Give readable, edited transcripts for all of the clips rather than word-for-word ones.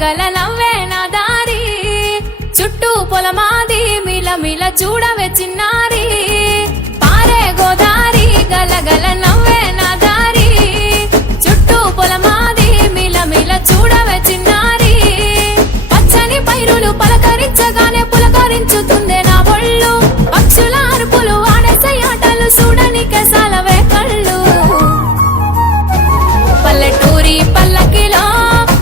గల నవ్వే నా దారి చుట్టూ పొలమాది మిలమిల చూడవే చిన్నారి పారే గోదారి గలగల నవ్వే నా దారి చుట్టూ పొలమాది మిలమిల చూడవే చిన్నారి పచ్చని పైరులు పలకరించగానే పులకరించుతుందే నా ఒళ్ళు పక్షుల అరుపులు ఆడేసే ఆటలు చూడని కెసాలవే కళ్ళు పల్లెటూరి పల్లకిలో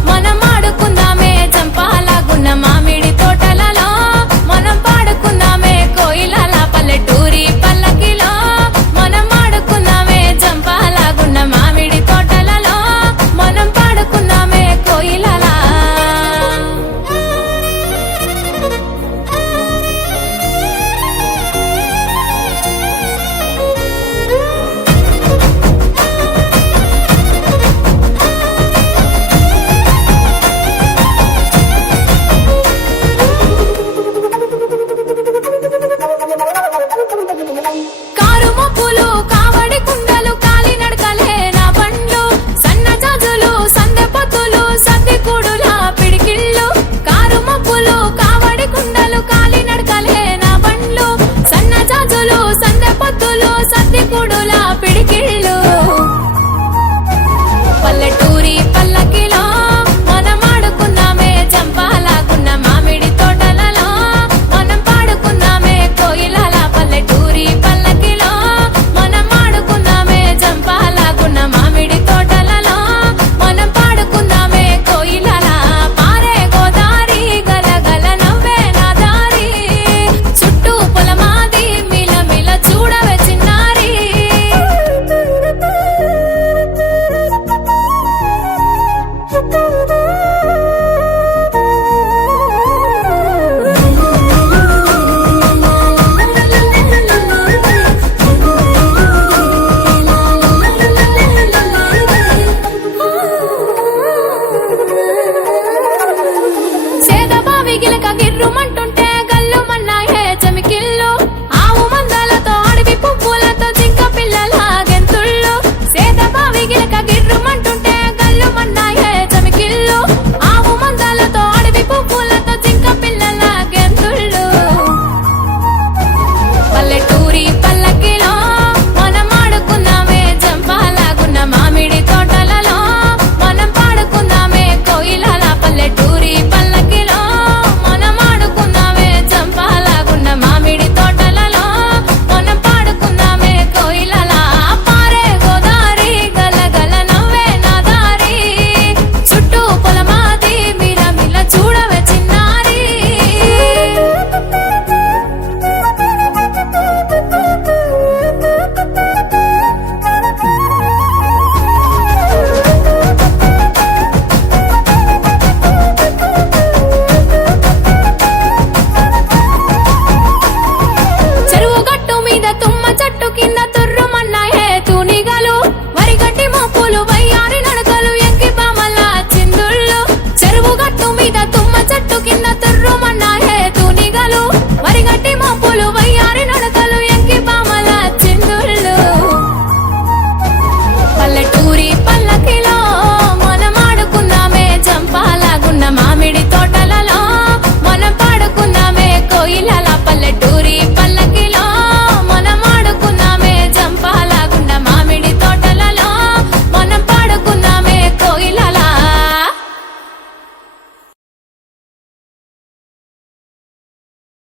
మనం ఆడుకుందామే చంపాలాగున్న మామిడి తోటలలో మనం పాడుకుందామే కోయిలల పల్లెటూరి పల్లకిలో మనం ఆడుకుందామే చంపాలాగున్న మామిడి తోటలలో మనం పాడుకుందామే కోయిలల కారు మబ్బులు కావడి కుండలు కాలి నడకలే నా బండ్లు సన్న జాజులు సందె పొత్తులు సద్ది కూడుల పిడికిళ్ళు కారు మబ్బులు కావడి కుండలు కాలి నడకలే నా బండ్లు సన్న జాజులు సందె పొత్తులు సద్ది కూడుల పిడికిళ్ళు పల్లెటూరి పల్లకిలో మనం ఆడుకుందామే చంపాలాగున్న మామిడి తోటలలో మనం పాడుకుందామే కోయిలల పల్లెటూరి పల్లకిలో మనం ఆడుకుందామే చంపాలాగున్న మామిడి తోటలలో మనం పాడుకుందామే కోయిలల పారే గోదారి గలగల నవ్వే నా దారి చుట్టూ పొలమాది మిలమిల చూడవే చిన్నారి సేదబావి గిలక గిర్రుమంటుంటే